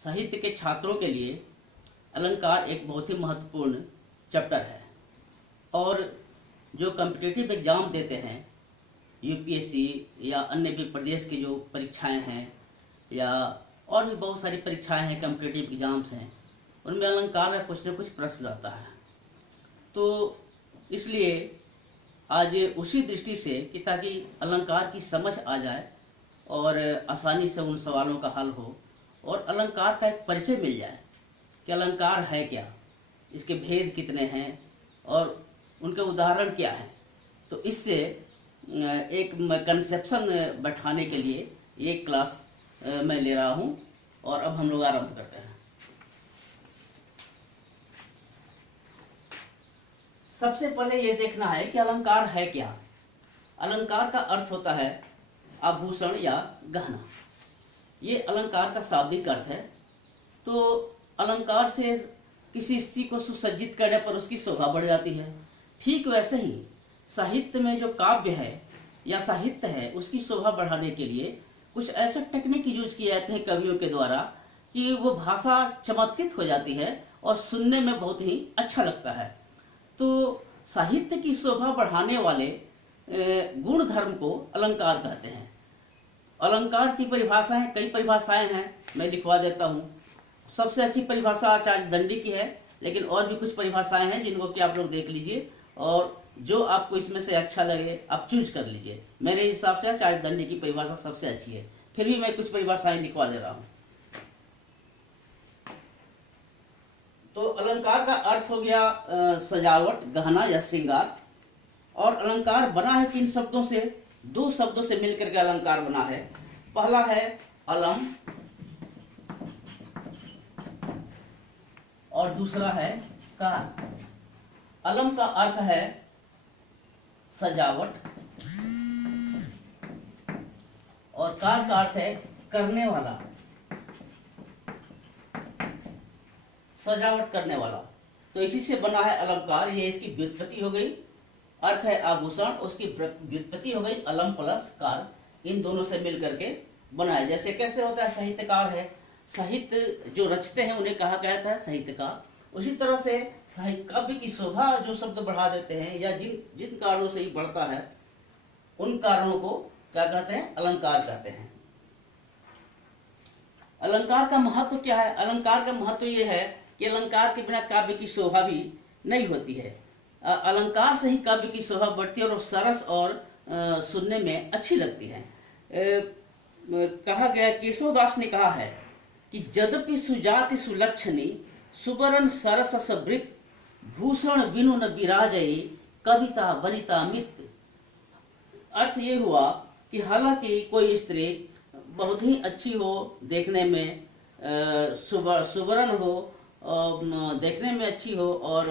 साहित्य के छात्रों के लिए अलंकार एक बहुत ही महत्वपूर्ण चैप्टर है। और जो कॉम्पिटिटिव एग्ज़ाम देते हैं, यूपीएससी या अन्य भी प्रदेश की जो परीक्षाएं हैं या और भी बहुत सारी परीक्षाएं हैं, कॉम्पिटिटिव एग्ज़ाम्स हैं, उनमें अलंकार का कुछ न कुछ प्रश्न रहता है। तो इसलिए आज उसी दृष्टि से कि ताकि अलंकार की समझ आ जाए और आसानी से उन सवालों का हल हो और अलंकार का एक परिचय मिल जाए कि अलंकार है क्या, इसके भेद कितने हैं और उनके उदाहरण क्या हैं। तो इससे एक कंसेप्शन बैठाने के लिए ये क्लास मैं ले रहा हूँ और अब हम लोग आरंभ करते हैं। सबसे पहले ये देखना है कि अलंकार है क्या। अलंकार का अर्थ होता है आभूषण या गहना। ये अलंकार का शाब्दिक अर्थ है। तो अलंकार से किसी स्त्री को सुसज्जित करने पर उसकी शोभा बढ़ जाती है। ठीक वैसे ही साहित्य में जो काव्य है या साहित्य है, उसकी शोभा बढ़ाने के लिए कुछ ऐसा टेक्निक यूज किए जाते हैं कवियों के द्वारा कि वो भाषा चमत्कृत हो जाती है और सुनने में बहुत ही अच्छा लगता है। तो साहित्य की शोभा बढ़ाने वाले गुण धर्म को अलंकार कहते हैं। अलंकार की परिभाषाएं, कई परिभाषाएं हैं, मैं लिखवा देता हूँ। सबसे अच्छी परिभाषा आचार्य दंडी की है, लेकिन और भी कुछ परिभाषाएं हैं जिनको कि आप लोग देख लीजिए और जो आपको इसमें से अच्छा लगे आप चूज कर लीजिए। मेरे हिसाब से आचार्य दंडी की परिभाषा सबसे अच्छी है, फिर भी मैं कुछ परिभाषाएं लिखवा दे रहा हूँ। तो अलंकार का अर्थ हो गया सजावट, गहना या श्रृंगार। और अलंकार बना है किन शब्दों से? दो शब्दों से मिलकर के अलंकार बना है। पहला है अलम और दूसरा है कार। अलम का अर्थ है सजावट और कार का अर्थ है करने वाला, सजावट करने वाला। तो इसी से बना है अलंकार। ये इसकी व्युत्पत्ति हो गई। अर्थ है आभूषण, उसकी व्युत्पत्ति हो गई अलम प्लस कार। इन दोनों से मिलकर के बना है। जैसे कैसे होता है, साहित्यकार है, साहित्य जो रचते हैं उन्हें कहा जाता है साहित्यकार। उसी तरह से साहित्य काव्य की शोभा जो शब्द बढ़ा देते हैं या जिन जिन कारणों से ही बढ़ता है, उन कारणों को क्या कहते हैं? अलंकार कहते हैं। अलंकार का महत्व क्या है? अलंकार का महत्व ये है कि अलंकार के बिना काव्य की शोभा भी नहीं होती है। अलंकार से ही काव्य की शोभा बढ़ती है और सरस और सुनने में अच्छी लगती है। कहा गया, केशवदास ने कहा है कि यद्यपि सुजाति सुलक्षणी सुबरन सरस सवृत भूषण बिनु न विराजई कविता वनिता मित्र। अर्थ ये हुआ कि हालांकि कोई स्त्री बहुत ही अच्छी हो, देखने में सुबरन हो, देखने में अच्छी हो और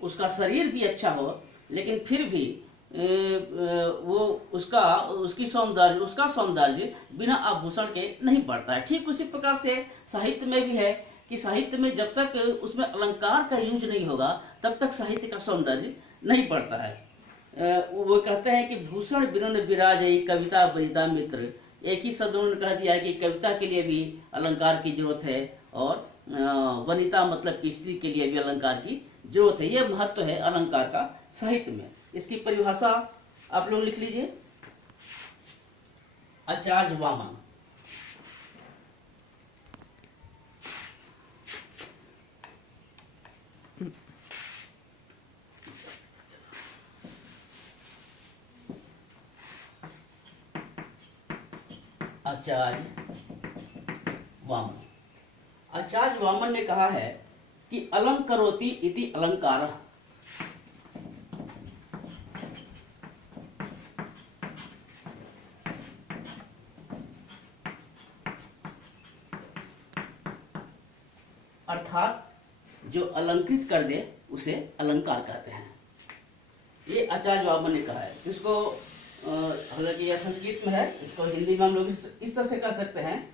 उसका शरीर भी अच्छा हो, लेकिन फिर भी वो उसका सौंदर्य बिना आभूषण के नहीं बढ़ता है। ठीक उसी प्रकार से साहित्य में भी है कि साहित्य में जब तक उसमें अलंकार का यूज नहीं होगा तब तक साहित्य का सौंदर्य नहीं बढ़ता है। वो कहते हैं कि भूषण बिनु विराजई कविता वनिता मित्र। एक ही शब्द उन्होंने कह दिया है कि कविता के लिए भी अलंकार की जरूरत है और वनिता मतलब कि स्त्री के लिए भी अलंकार की जरूरत है। यह महत्व है अलंकार का साहित्य में। इसकी परिभाषा आप लोग लिख लीजिए। आचार्य वामन। आचार्य वामन। आचार्य वामन ने कहा है कि अलंकरोति इति अलंकारः। अर्थात जो अलंकृत कर दे उसे अलंकार कहते हैं। ये आचार्य वामन ने कहा है। इसको हालांकि यह संस्कृत में है, इसको हिंदी में हम लोग इस तरह से कर सकते हैं